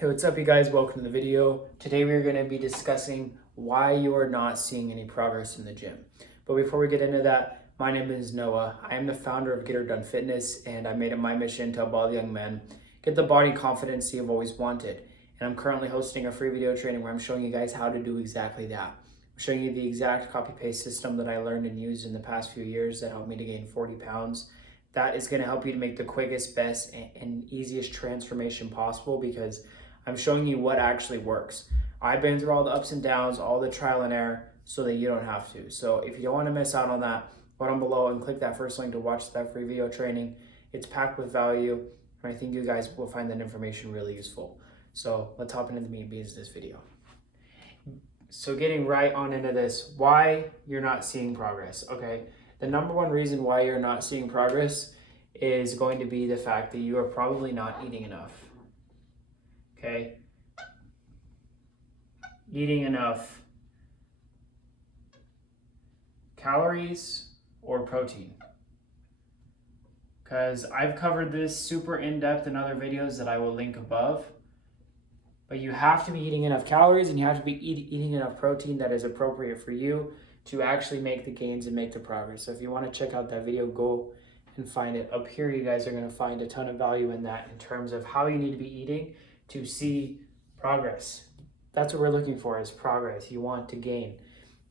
Hey, what's up you guys? Welcome to the video. Today we're going to be discussing why you are not seeing any progress in the gym. But before we get into that, my name is Noah. I am the founder of Get Her Done Fitness, and I made it my mission to help all the young men get the body confidence you've always wanted. And I'm currently hosting a free video training where I'm showing you guys how to do exactly that. I'm showing you the exact copy-paste system that I learned and used in the past few years that helped me to gain 40 pounds. That is going to help you to make the quickest, best, and easiest transformation possible because I'm showing you what actually works. I've been through all the ups and downs, all the trial and error, so that you don't have to. So if you don't want to miss out on that, go down below and click that first link to watch that free video training. It's packed with value, and I think you guys will find that information really useful. So let's hop into the meat and beans of this video. So getting right on into this, why you're not seeing progress, okay? The number one reason why you're not seeing progress is going to be the fact that you are probably not eating enough. Okay, eating enough calories or protein. Because I've covered this super in-depth in other videos that I will link above. But you have to be eating enough calories and you have to be eating enough protein that is appropriate for you to actually make the gains and make the progress. So if you want to check out that video, go and find it. Up here, you guys are going to find a ton of value in that in terms of how you need to be eating to see progress. That's what we're looking for, is progress. You want to gain.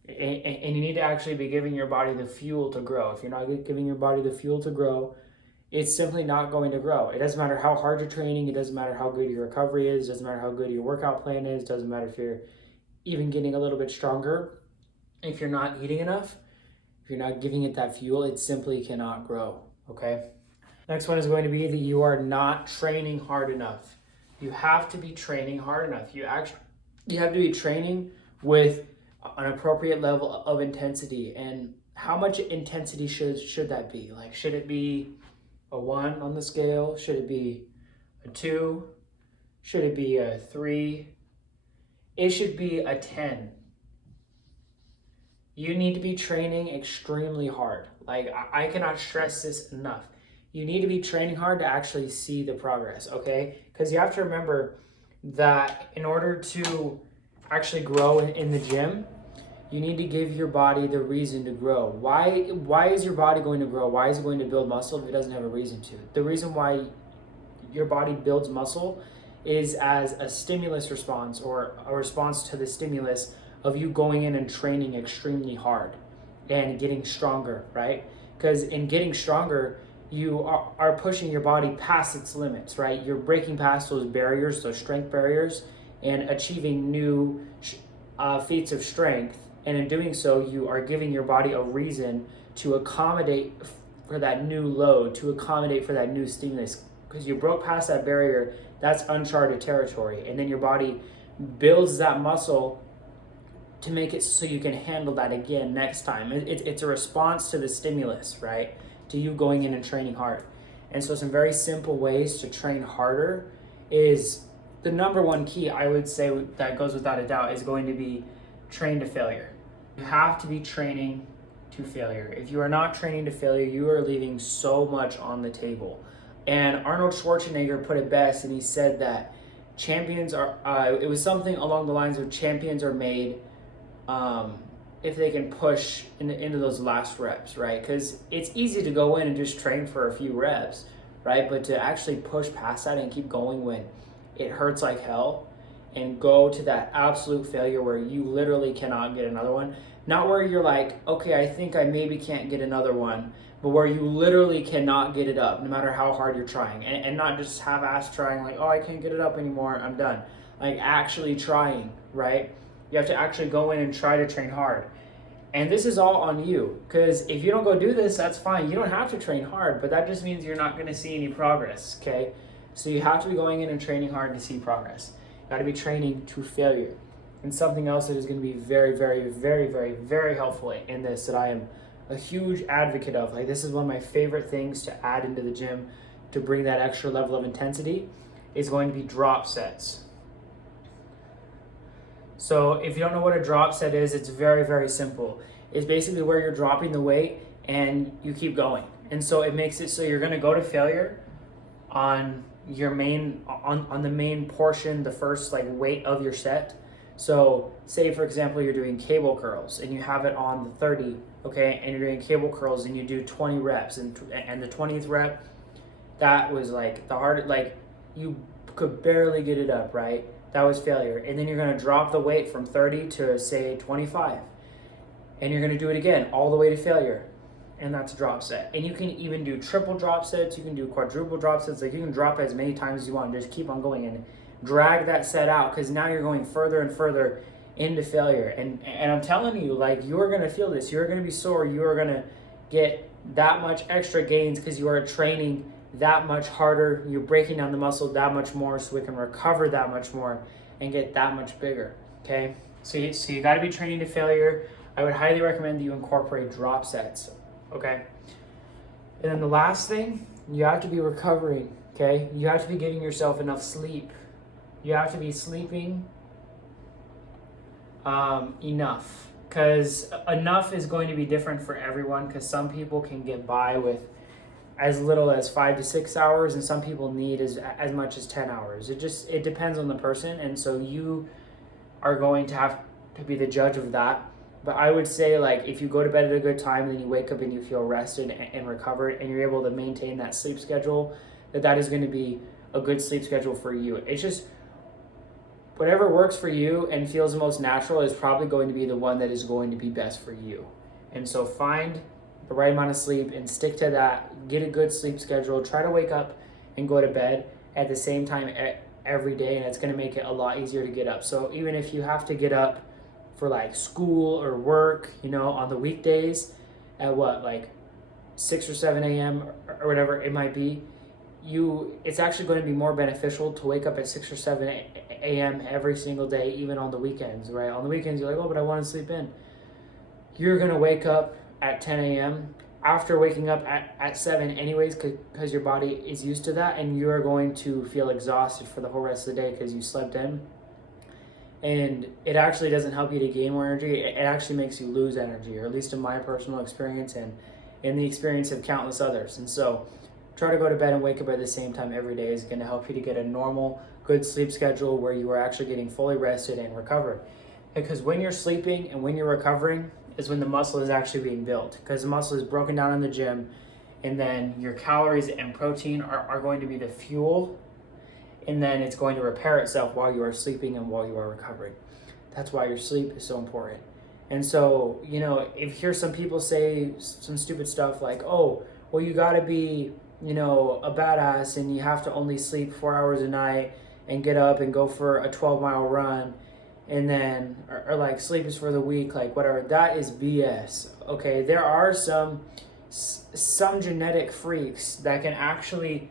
And you need to actually be giving your body the fuel to grow. If you're not giving your body the fuel to grow, it's simply not going to grow. It doesn't matter how hard you're training. It doesn't matter how good your recovery is. It doesn't matter how good your workout plan is. It doesn't matter if you're even getting a little bit stronger. If you're not eating enough, if you're not giving it that fuel, it simply cannot grow, okay? Next one is going to be that you are not training hard enough. You have to be training hard enough. You have to be training with an appropriate level of intensity. And how much intensity should that be? Like, should it be a 1 on the scale? Should it be a 2? Should it be a 3? It should be a 10. You need to be training extremely hard. Like, I cannot stress this enough. You need to be training hard to actually see the progress, okay? Because you have to remember that in order to actually grow in the gym, you need to give your body the reason to grow. Why is your body going to grow? Why is it going to build muscle if it doesn't have a reason to? The reason why your body builds muscle is as a stimulus response, or a response to the stimulus of you going in and training extremely hard and getting stronger, right? Because in getting stronger, you are pushing your body past its limits, right? You're breaking past those barriers, those strength barriers, and achieving new feats of strength. And in doing so, you are giving your body a reason to accommodate for that new load, to accommodate for that new stimulus. Because you broke past that barrier, that's uncharted territory. And then your body builds that muscle to make it so you can handle that again next time. It's a response to the stimulus, right? To you going in and training hard. And so some very simple ways to train harder is the number one key, I would say, that goes without a doubt, is going to be train to failure. You have to be training to failure. If you are not training to failure, you are leaving so much on the table. And Arnold Schwarzenegger put it best, and he said that champions are, it was something along the lines of champions are made if they can push into those last reps, right? Because it's easy to go in and just train for a few reps, right? But to actually push past that and keep going when it hurts like hell, and go to that absolute failure where you literally cannot get another one. Not where you're like, okay, I think I maybe can't get another one, but where you literally cannot get it up no matter how hard you're trying. And not just half-ass trying like, oh, I can't get it up anymore, I'm done. Like actually trying, right? You have to actually go in and try to train hard. And this is all on you, because if you don't go do this, that's fine. You don't have to train hard, but that just means you're not going to see any progress, okay? So you have to be going in and training hard to see progress. You got to be training to failure. And something else that is going to be very, very, very, very, very helpful in this, that I am a huge advocate of, like this is one of my favorite things to add into the gym to bring that extra level of intensity, is going to be drop sets. So if you don't know what a drop set is, it's very, very simple. It's basically where you're dropping the weight and you keep going. And so it makes it so you're going to go to failure on your main on the main portion, the first like weight of your set. So say for example you're doing cable curls and you have it on the 30, okay, and you're doing cable curls and you do 20 reps, and the 20th rep, that was like the hard, like you could barely get it up, right? That was failure. And then you're going to drop the weight from 30 to say 25, and you're going to do it again all the way to failure, and that's a drop set. And you can even do triple drop sets, you can do quadruple drop sets, like you can drop as many times as you want and just keep on going and drag that set out, because now you're going further and further into failure. And I'm telling you, like, you're going to feel this, you're going to be sore, you are going to get that much extra gains because you are training that much harder, you're breaking down the muscle that much more so we can recover that much more and get that much bigger, okay? So you got to be training to failure. I would highly recommend that you incorporate drop sets, okay? And then the last thing, you have to be recovering, okay? You have to be giving yourself enough sleep. You have to be sleeping enough, because enough is going to be different for everyone, because some people can get by with as little as 5 to 6 hours, and some people need as much as 10 hours. It depends on the person, and so you are going to have to be the judge of that. But I would say, like, if you go to bed at a good time, then you wake up and you feel rested and recovered, and you're able to maintain that sleep schedule, that is going to be a good sleep schedule for you. It's just whatever works for you and feels the most natural is probably going to be the one that is going to be best for you. And so find the right amount of sleep and stick to that. Get a good sleep schedule. Try to wake up and go to bed at the same time every day, and it's going to make it a lot easier to get up. So even if you have to get up for like school or work, you know, on the weekdays at like 6 or 7 a.m. or whatever it might be, it's actually going to be more beneficial to wake up at 6 or 7 a.m. every single day, even on the weekends, right? On the weekends, you're like, oh, but I want to sleep in. You're going to wake up at 10 a.m. after waking up at 7 anyways, because your body is used to that, and you're going to feel exhausted for the whole rest of the day because you slept in. And it actually doesn't help you to gain more energy. It actually makes you lose energy, or at least in my personal experience and in the experience of countless others. And so try to go to bed and wake up at the same time every day is going to help you to get a normal, good sleep schedule where you are actually getting fully rested and recovered. Because when you're sleeping and when you're recovering is when the muscle is actually being built, because the muscle is broken down in the gym, and then your calories and protein are going to be the fuel, and then it's going to repair itself while you are sleeping and while you are recovering. That's why your sleep is so important. And so, you know, if you hear some people say some stupid stuff like, oh, well, you got to be, you know, a badass and you have to only sleep 4 hours a night and get up and go for a 12-mile run, and then, or like sleep is for the weak, like whatever, that is BS, okay? There are some genetic freaks that can actually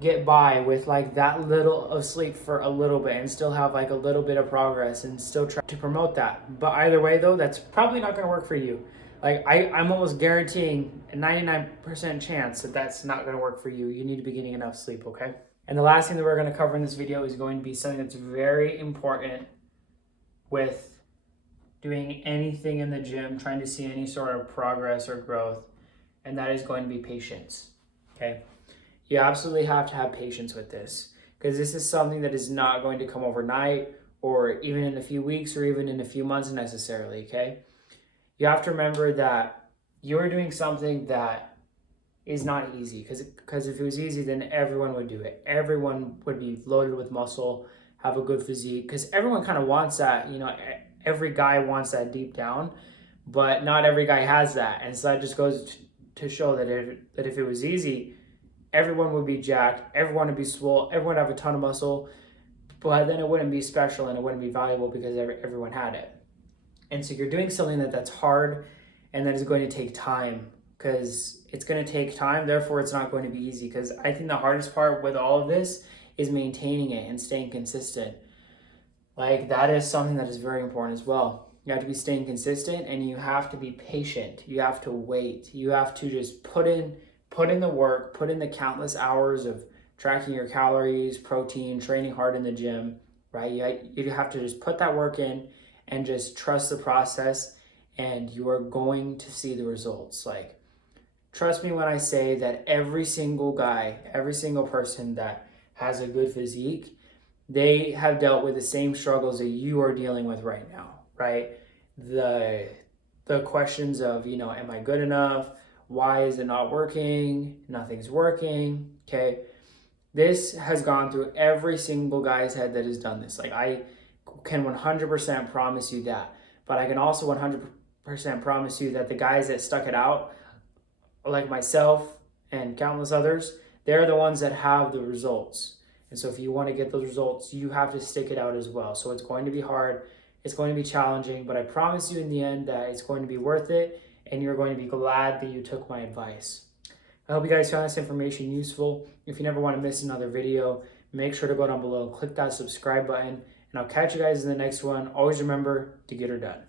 get by with like that little of sleep for a little bit and still have like a little bit of progress and still try to promote that. But either way though, that's probably not going to work for you. Like I'm almost guaranteeing a 99% chance that that's not going to work for you. You need to be getting enough sleep, okay? And the last thing that we're going to cover in this video is going to be something that's very important with doing anything in the gym, trying to see any sort of progress or growth, and that is going to be patience, okay? You absolutely have to have patience with this, because this is something that is not going to come overnight or even in a few weeks or even in a few months necessarily, okay? You have to remember that you're doing something that is not easy, because if it was easy, then everyone would do it. Everyone would be loaded with muscle, have a good physique, because everyone kind of wants that, you know, every guy wants that deep down, but not every guy has that. And so that just goes to show that if it was easy, everyone would be jacked, everyone would be swole, everyone would have a ton of muscle, but then it wouldn't be special and it wouldn't be valuable because everyone had it. And so you're doing something that's hard and that is going to take time, because it's going to take time, therefore it's not going to be easy. Because I think the hardest part with all of this is maintaining it and staying consistent. Like, that is something that is very important as well. You have to be staying consistent, and you have to be patient. You have to wait. You have to just put in the work, put in the countless hours of tracking your calories, protein, training hard in the gym, right? You have to just put that work in and just trust the process, and you are going to see the results. Like, trust me when I say that every single guy, every single person that has a good physique, they have dealt with the same struggles that you are dealing with right now, right? The questions of, am I good enough? Why is it not working? Nothing's working. Okay. This has gone through every single guy's head that has done this. Like, I can 100% promise you that. But I can also 100% promise you that the guys that stuck it out, like myself and countless others, they're the ones that have the results. And so if you want to get those results, you have to stick it out as well. So it's going to be hard. It's going to be challenging, but I promise you in the end that it's going to be worth it, and you're going to be glad that you took my advice. I hope you guys found this information useful. If you never want to miss another video, make sure to go down below and click that subscribe button, and I'll catch you guys in the next one. Always remember to get her done.